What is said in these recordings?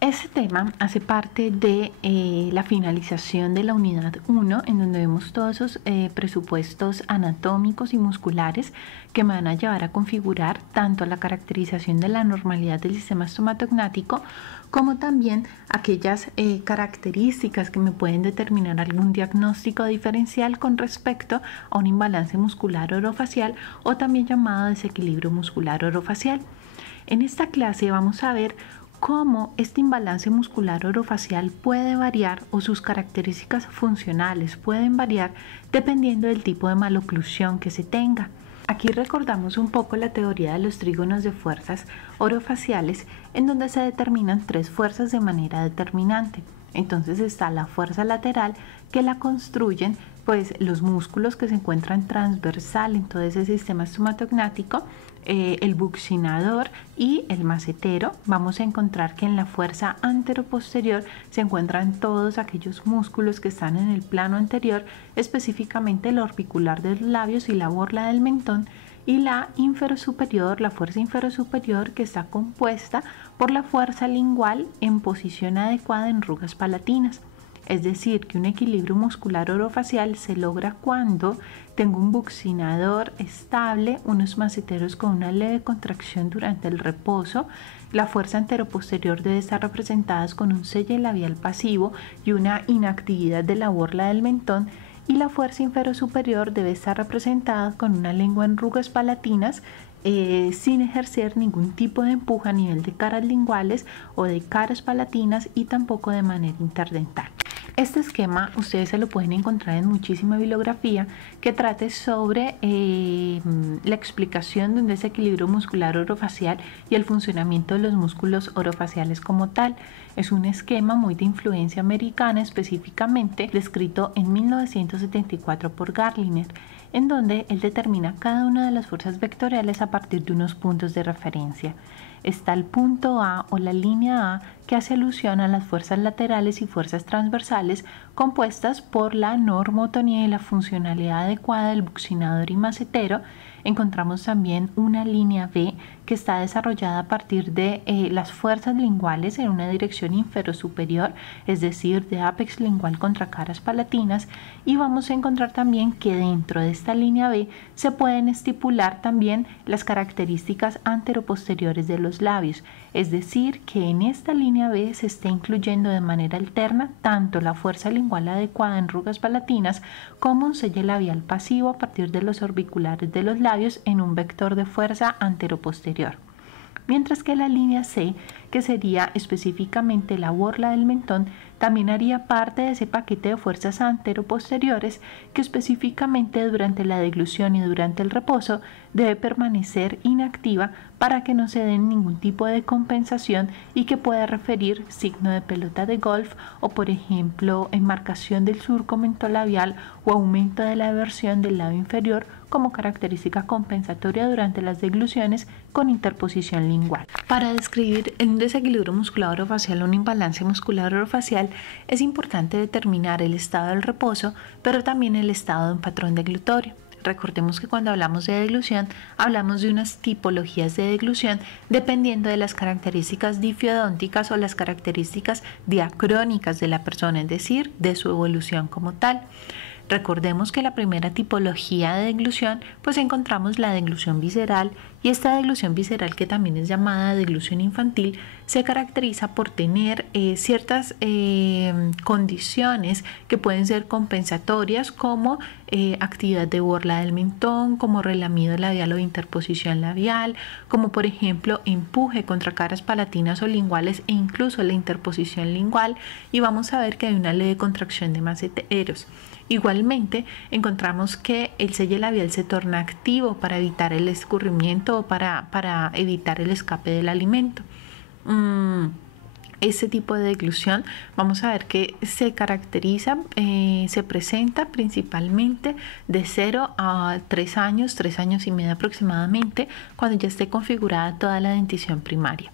Este tema hace parte de la finalización de la unidad 1, en donde vemos todos esos presupuestos anatómicos y musculares que me van a llevar a configurar tanto la caracterización de la normalidad del sistema estomatognático como también aquellas características que me pueden determinar algún diagnóstico diferencial con respecto a un imbalance muscular orofacial o también llamado desequilibrio muscular orofacial. En esta clase vamos a ver cómo este imbalance muscular orofacial puede variar o sus características funcionales pueden variar dependiendo del tipo de maloclusión que se tenga. Aquí recordamos un poco la teoría de los trígonos de fuerzas orofaciales, en donde se determinan tres fuerzas de manera determinante. Entonces está la fuerza lateral, que la construyen pues los músculos que se encuentran transversal en todo ese sistema estomatognático, el buccinador y el macetero. Vamos a encontrar que en la fuerza anteroposterior se encuentran todos aquellos músculos que están en el plano anterior, específicamente el orbicular de los labios y la borla del mentón, y la inferosuperior, la fuerza inferosuperior, que está compuesta por la fuerza lingual en posición adecuada en rugas palatinas. Es decir, que un equilibrio muscular orofacial se logra cuando tengo un buccinador estable, unos maceteros con una leve contracción durante el reposo. La fuerza anteroposterior debe estar representada con un selle labial pasivo y una inactividad de la borla del mentón, y la fuerza inferosuperior debe estar representada con una lengua en rugas palatinas, sin ejercer ningún tipo de empuje a nivel de caras linguales o de caras palatinas, y tampoco de manera interdental. Este esquema ustedes se lo pueden encontrar en muchísima bibliografía que trate sobre la explicación de un desequilibrio muscular orofacial y el funcionamiento de los músculos orofaciales como tal. Es un esquema muy de influencia americana, específicamente descrito en 1974 por Garliner, en donde él determina cada una de las fuerzas vectoriales a partir de unos puntos de referencia. Está el punto A o la línea A, que hace alusión a las fuerzas laterales y fuerzas transversales compuestas por la normotonía y la funcionalidad adecuada del buccinador y macetero. Encontramos también una línea B, que está desarrollada a partir de las fuerzas linguales en una dirección inferosuperior, es decir, de apex lingual contra caras palatinas, y vamos a encontrar también que dentro de esta línea B se pueden estipular también las características anteroposteriores de los labios, es decir, que en esta línea B se está incluyendo de manera alterna tanto la fuerza lingual adecuada en rugas palatinas como un selle labial pasivo a partir de los orbiculares de los labios en un vector de fuerza anteroposterior. Mientras que la línea C, que sería específicamente la borla del mentón, también haría parte de ese paquete de fuerzas anteroposteriores que específicamente durante la deglución y durante el reposo debe permanecer inactiva para que no se den ningún tipo de compensación y que pueda referir signo de pelota de golf o, por ejemplo, enmarcación del surco mentolabial o aumento de la eversión del lado inferior como característica compensatoria durante las degluciones con interposición lingual. Para describir un desequilibrio muscular orofacial o un imbalance muscular orofacial es importante determinar el estado del reposo, pero también el estado de un patrón deglutorio. Recordemos que cuando hablamos de deglución, hablamos de unas tipologías de deglución dependiendo de las características difiodónticas o las características diacrónicas de la persona, es decir, de su evolución como tal. Recordemos que la primera tipología de deglución, pues encontramos la deglución visceral, y esta deglución visceral, que también es llamada deglución infantil, se caracteriza por tener ciertas condiciones que pueden ser compensatorias, como actividad de borla del mentón, como relamido labial o interposición labial, como por ejemplo empuje contra caras palatinas o linguales e incluso la interposición lingual, y vamos a ver que hay una leve contracción de maceteros. Igualmente, encontramos que el selle labial se torna activo para evitar el escurrimiento o para evitar el escape del alimento. Este tipo de deglución vamos a ver que se caracteriza, se presenta principalmente de 0 a 3 años y medio aproximadamente, cuando ya esté configurada toda la dentición primaria.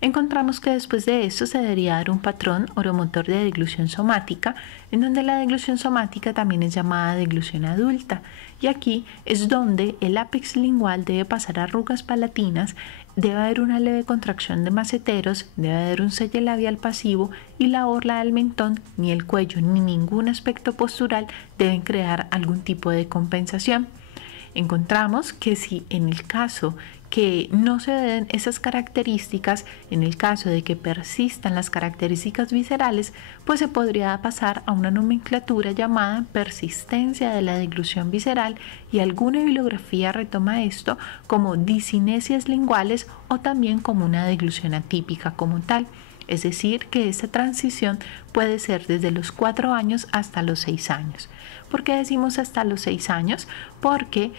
encontramos que después de esto se debería dar un patrón oromotor de deglución somática, en donde la deglución somática también es llamada deglución adulta, y aquí es donde el ápex lingual debe pasar a arrugas palatinas, debe haber una leve contracción de maceteros, debe haber un selle labial pasivo y la orla del mentón, ni el cuello ni ningún aspecto postural deben crear algún tipo de compensación. Encontramos que si en el caso que no se den esas características, en el caso de que persistan las características viscerales, pues se podría pasar a una nomenclatura llamada persistencia de la deglución visceral, y alguna bibliografía retoma esto como disinesias linguales o también como una deglución atípica como tal. Es decir, que esta transición puede ser desde los 4 años hasta los 6 años. ¿Por qué decimos hasta los 6 años? Porque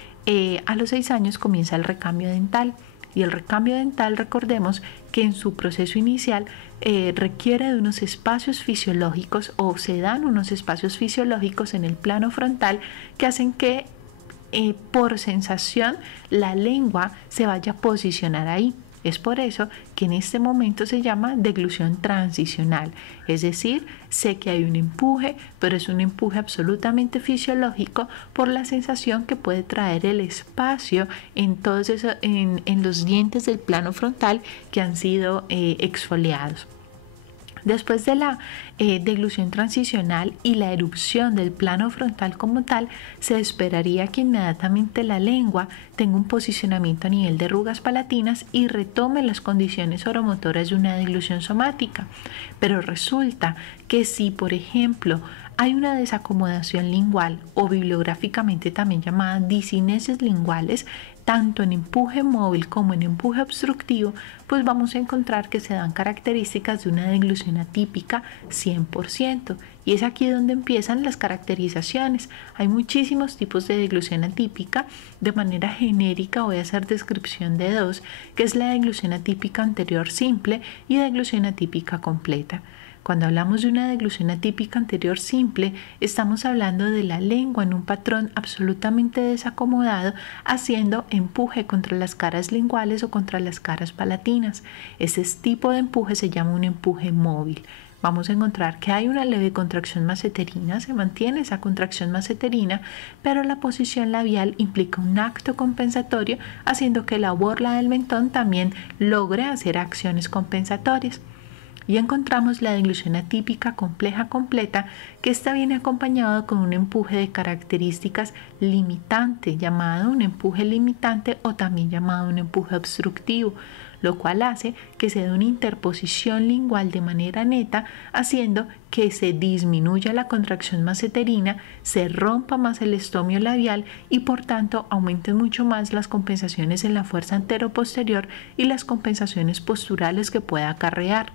a los 6 años comienza el recambio dental, y el recambio dental, recordemos que en su proceso inicial requiere de unos espacios fisiológicos, o se dan unos espacios fisiológicos en el plano frontal que hacen que por sensación la lengua se vaya a posicionar ahí. Es por eso que en este momento se llama deglución transicional, es decir, sé que hay un empuje, pero es un empuje absolutamente fisiológico por la sensación que puede traer el espacio en los dientes del plano frontal que han sido exfoliados. Después de la deglución transicional y la erupción del plano frontal como tal, se esperaría que inmediatamente la lengua tenga un posicionamiento a nivel de arrugas palatinas y retome las condiciones oromotoras de una deglución somática. Pero resulta que si, por ejemplo, hay una desacomodación lingual, o bibliográficamente también llamada disinesias linguales, tanto en empuje móvil como en empuje obstructivo, pues vamos a encontrar que se dan características de una deglución atípica 100%. Y es aquí donde empiezan las caracterizaciones. Hay muchísimos tipos de deglución atípica. De manera genérica voy a hacer descripción de 2, que es la deglución atípica anterior simple y deglución atípica completa. Cuando hablamos de una deglución atípica anterior simple, estamos hablando de la lengua en un patrón absolutamente desacomodado, haciendo empuje contra las caras linguales o contra las caras palatinas. Ese tipo de empuje se llama un empuje móvil. Vamos a encontrar que hay una leve contracción maceterina, se mantiene esa contracción maceterina, pero la posición labial implica un acto compensatorio, haciendo que la borla del mentón también logre hacer acciones compensatorias. Y encontramos la deglución atípica compleja completa, que esta viene acompañado con un empuje de características limitante, llamado un empuje limitante o también llamado un empuje obstructivo, lo cual hace que se dé una interposición lingual de manera neta, haciendo que se disminuya la contracción maceterina, se rompa más el estomio labial y por tanto aumenten mucho más las compensaciones en la fuerza anteroposterior y las compensaciones posturales que pueda acarrear.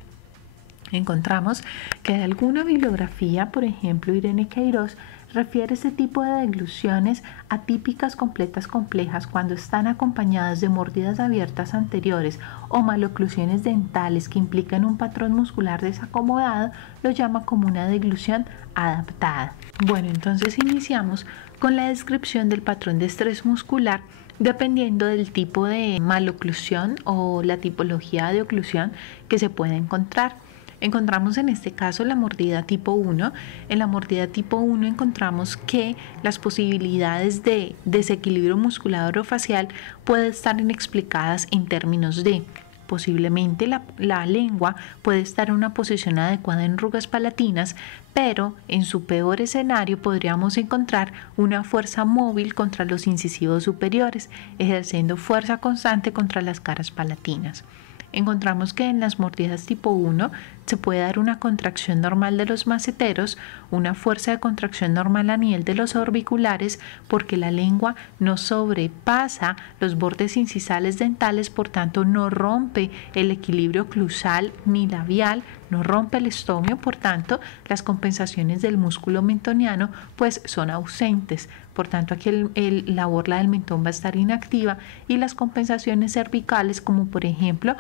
Encontramos que de alguna bibliografía, por ejemplo Irene Queiroz, refiere este tipo de degluciones atípicas completas complejas cuando están acompañadas de mordidas abiertas anteriores o maloclusiones dentales que implican un patrón muscular desacomodado, lo llama como una deglución adaptada. Bueno, entonces iniciamos con la descripción del patrón de estrés muscular dependiendo del tipo de maloclusión o la tipología de oclusión que se puede encontrar. Encontramos en este caso la mordida tipo 1. En la mordida tipo 1 encontramos que las posibilidades de desequilibrio muscular o facial pueden estar inexplicadas en términos de posiblemente la lengua puede estar en una posición adecuada en arrugas palatinas, pero en su peor escenario podríamos encontrar una fuerza móvil contra los incisivos superiores, ejerciendo fuerza constante contra las caras palatinas. Encontramos que en las mordidas tipo 1 se puede dar una contracción normal de los maceteros, una fuerza de contracción normal a nivel de los orbiculares, porque la lengua no sobrepasa los bordes incisales dentales, por tanto no rompe el equilibrio oclusal ni labial, no rompe el estomio, por tanto las compensaciones del músculo mentoniano pues son ausentes. Por tanto, aquí la borla del mentón va a estar inactiva y las compensaciones cervicales, como por ejemplo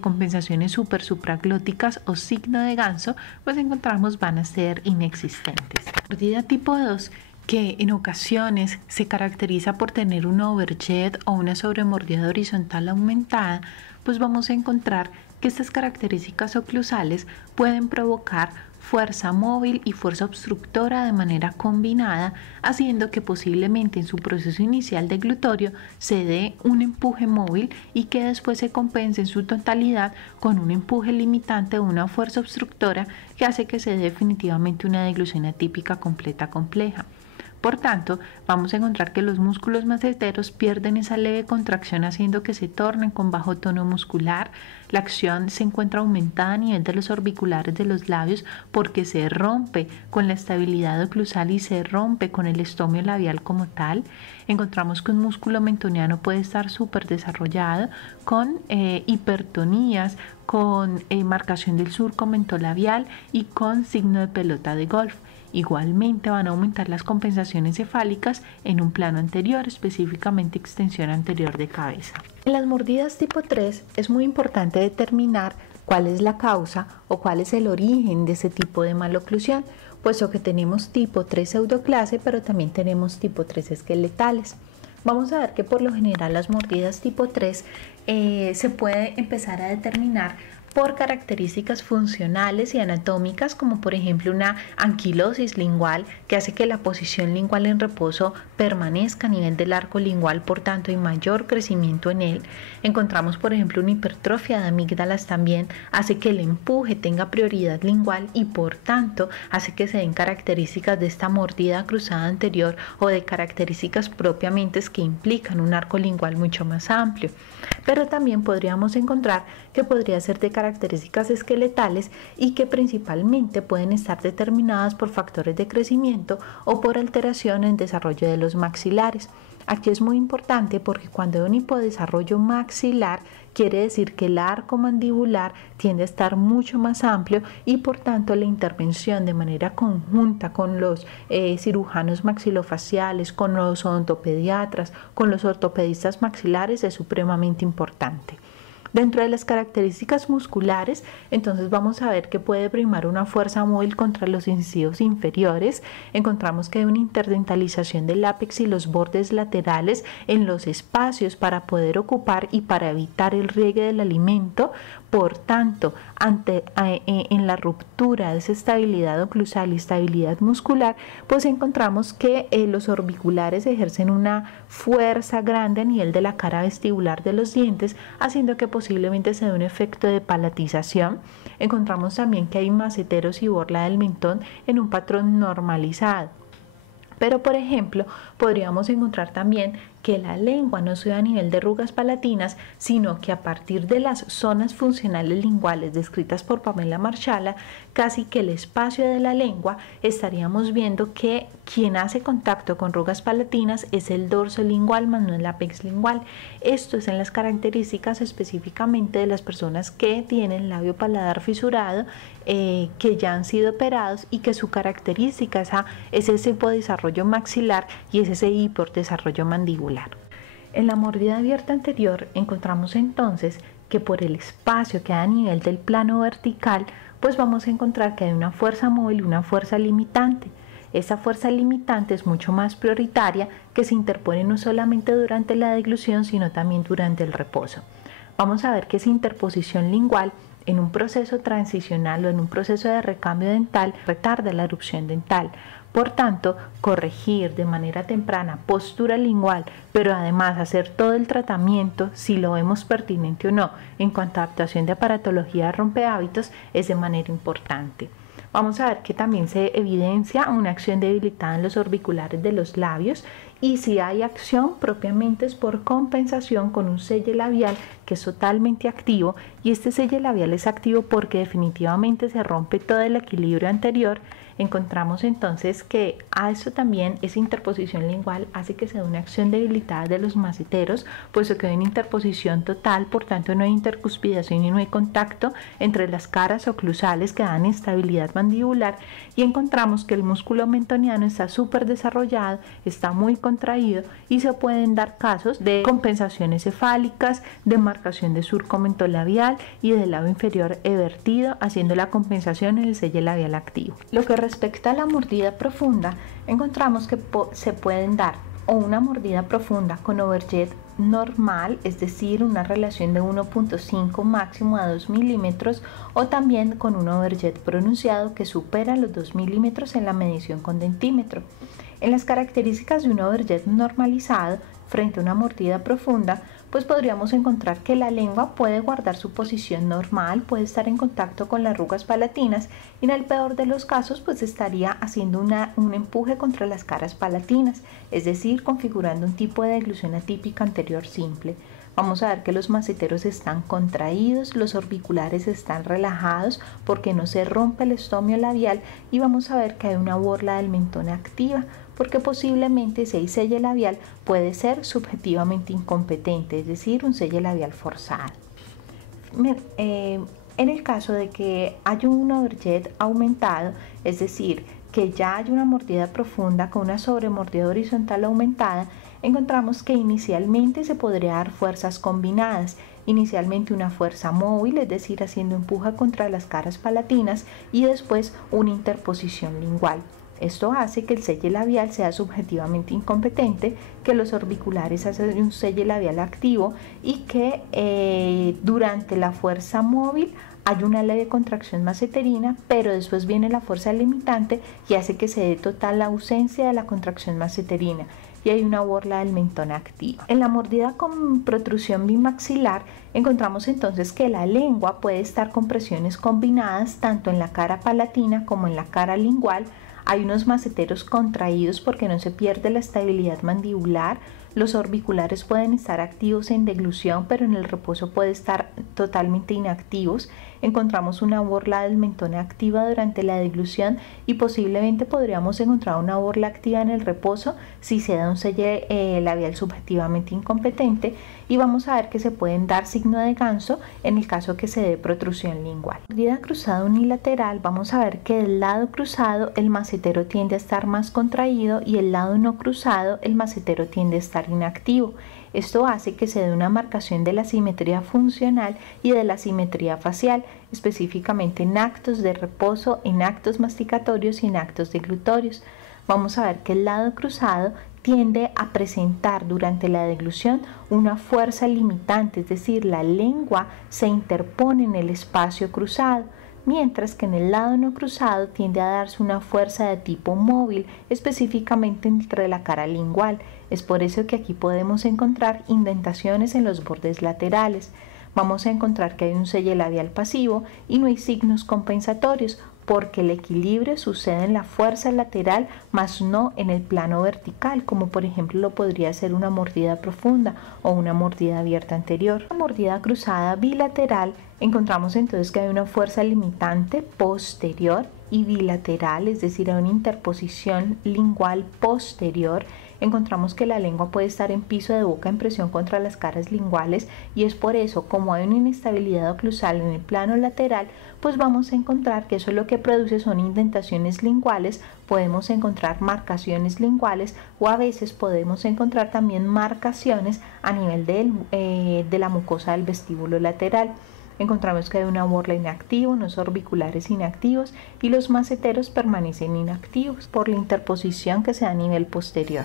compensaciones supraglóticas o signo de ganso, pues encontramos van a ser inexistentes. Mordida tipo 2, que en ocasiones se caracteriza por tener un overjet o una sobremordida horizontal aumentada, pues vamos a encontrar que estas características oclusales pueden provocar fuerza móvil y fuerza obstructora de manera combinada, haciendo que posiblemente en su proceso inicial deglutorio se dé un empuje móvil y que después se compense en su totalidad con un empuje limitante o una fuerza obstructora que hace que se dé definitivamente una deglución atípica completa compleja. Por tanto, vamos a encontrar que los músculos maceteros pierden esa leve contracción haciendo que se tornen con bajo tono muscular. La acción se encuentra aumentada a nivel de los orbiculares de los labios porque se rompe con la estabilidad oclusal y se rompe con el estomio labial como tal. Encontramos que un músculo mentoniano puede estar súper desarrollado con hipertonías, con marcación del surco mentolabial y con signo de pelota de golf. Igualmente van a aumentar las compensaciones cefálicas en un plano anterior, específicamente extensión anterior de cabeza. En las mordidas tipo 3 es muy importante determinar cuál es la causa o cuál es el origen de ese tipo de maloclusión, puesto que tenemos tipo 3 pseudoclase, pero también tenemos tipo 3 esqueletales. Vamos a ver que por lo general las mordidas tipo 3 se puede empezar a determinar por características funcionales y anatómicas, como por ejemplo una anquilosis lingual que hace que la posición lingual en reposo permanezca a nivel del arco lingual, por tanto hay mayor crecimiento en él. Encontramos por ejemplo una hipertrofia de amígdalas también, hace que el empuje tenga prioridad lingual y por tanto hace que se den características de esta mordida cruzada anterior o de características propiamente que implican un arco lingual mucho más amplio. Pero también podríamos encontrar que podría ser de características esqueletales y que principalmente pueden estar determinadas por factores de crecimiento o por alteración en desarrollo de los maxilares. Aquí es muy importante porque cuando hay un hipodesarrollo maxilar quiere decir que el arco mandibular tiende a estar mucho más amplio y por tanto la intervención de manera conjunta con los cirujanos maxilofaciales, con los odontopediatras, con los ortopedistas maxilares es supremamente importante. Dentro de las características musculares, entonces vamos a ver que puede primar una fuerza móvil contra los incisivos inferiores. Encontramos que hay una interdentalización del ápex y los bordes laterales en los espacios para poder ocupar y para evitar el riegue del alimento. Por tanto, en la ruptura de esa estabilidad oclusal y estabilidad muscular, pues encontramos que los orbiculares ejercen una fuerza grande a nivel de la cara vestibular de los dientes, haciendo que posiblemente se dé un efecto de palatización. Encontramos también que hay maceteros y borla del mentón en un patrón normalizado. Pero, por ejemplo, podríamos encontrar también que la lengua no se da a nivel de arrugas palatinas, sino que a partir de las zonas funcionales linguales descritas por Pamela Marchalla, casi que el espacio de la lengua estaríamos viendo que quien hace contacto con arrugas palatinas es el dorso lingual más no el ápex lingual. Esto es en las características específicamente de las personas que tienen labio paladar fisurado, que ya han sido operados y que su característica es ese hipodesarrollo maxilar y es ese hiperdesarrollo mandibular. En la mordida abierta anterior encontramos entonces que por el espacio que hay a nivel del plano vertical, pues vamos a encontrar que hay una fuerza móvil y una fuerza limitante. Esa fuerza limitante es mucho más prioritaria, que se interpone no solamente durante la deglución, sino también durante el reposo. Vamos a ver que esa interposición lingual en un proceso transicional o en un proceso de recambio dental retarda la erupción dental. Por tanto, corregir de manera temprana postura lingual, pero además hacer todo el tratamiento, si lo vemos pertinente o no, en cuanto a adaptación de aparatología de rompehábitos, es de manera importante. Vamos a ver que también se evidencia una acción debilitada en los orbiculares de los labios y si hay acción propiamente es por compensación con un sello labial que es totalmente activo y este sello labial es activo porque definitivamente se rompe todo el equilibrio anterior. Encontramos entonces que a eso también esa interposición lingual hace que sea una acción debilitada de los maceteros, puesto que hay una interposición total, por tanto no hay intercuspidación y no hay contacto entre las caras oclusales que dan estabilidad mandibular y encontramos que el músculo mentoniano está súper desarrollado, está muy contraído y se pueden dar casos de compensaciones cefálicas, de marcación de surco mentolabial y del lado inferior evertido, haciendo la compensación en el sello labial activo. Lo que respecta a la mordida profunda, encontramos que se pueden dar o una mordida profunda con overjet normal, es decir, una relación de 1.5 máximo a 2 milímetros, o también con un overjet pronunciado que supera los 2 milímetros en la medición con dentímetro. En las características de un overjet normalizado frente a una mordida profunda, pues podríamos encontrar que la lengua puede guardar su posición normal, puede estar en contacto con las arrugas palatinas y en el peor de los casos pues estaría haciendo un empuje contra las caras palatinas, es decir, configurando un tipo de deglución atípica anterior simple. Vamos a ver que los maceteros están contraídos, los orbiculares están relajados porque no se rompe el estomio labial, y vamos a ver que hay una borla del mentón activa, porque posiblemente si hay selle labial puede ser subjetivamente incompetente, es decir, un selle labial forzado. En el caso de que haya un overjet aumentado, es decir, que ya hay una mordida profunda con una sobremordida horizontal aumentada, encontramos que inicialmente se podría dar fuerzas combinadas, inicialmente una fuerza móvil, es decir, haciendo empuje contra las caras palatinas, y después una interposición lingual. Esto hace que el selle labial sea subjetivamente incompetente, que los orbiculares hacen un selle labial activo y que durante la fuerza móvil hay una leve contracción maceterina, pero después viene la fuerza limitante y hace que se dé total la ausencia de la contracción maceterina y hay una borla del mentón activa. En la mordida con protrusión bimaxilar encontramos entonces que la lengua puede estar con presiones combinadas tanto en la cara palatina como en la cara lingual. Hay unos maceteros contraídos porque no se pierde la estabilidad mandibular. Los orbiculares pueden estar activos en deglución, pero en el reposo puede estar totalmente inactivos. Encontramos una borla del mentón activa durante la deglución y posiblemente podríamos encontrar una borla activa en el reposo si se da un selle labial subjetivamente incompetente, y vamos a ver que se pueden dar signo de ganso en el caso que se dé protrusión lingual. Mordida cruzada unilateral, vamos a ver que del lado cruzado el macetero tiende a estar más contraído y el lado no cruzado el macetero tiende a estar inactivo. Esto hace que se dé una marcación de la simetría funcional y de la simetría facial, específicamente en actos de reposo, en actos masticatorios y en actos deglutorios. Vamos a ver que el lado cruzado tiende a presentar durante la deglución una fuerza limitante, es decir, la lengua se interpone en el espacio cruzado, mientras que en el lado no cruzado tiende a darse una fuerza de tipo móvil, específicamente entre la cara lingual. Es por eso que aquí podemos encontrar indentaciones en los bordes laterales. Vamos a encontrar que hay un selle labial pasivo y no hay signos compensatorios, porque el equilibrio sucede en la fuerza lateral, más no en el plano vertical, como por ejemplo lo podría ser una mordida profunda o una mordida abierta anterior. En la mordida cruzada bilateral encontramos entonces que hay una fuerza limitante posterior y bilateral, es decir, hay una interposición lingual posterior. Encontramos que la lengua puede estar en piso de boca en presión contra las caras linguales, y es por eso, como hay una inestabilidad oclusal en el plano lateral, pues vamos a encontrar que eso lo que produce son indentaciones linguales, podemos encontrar marcaciones linguales, o a veces podemos encontrar también marcaciones a nivel de la mucosa del vestíbulo lateral. Encontramos que hay una borla inactiva, unos orbiculares inactivos y los maceteros permanecen inactivos por la interposición que se da a nivel posterior.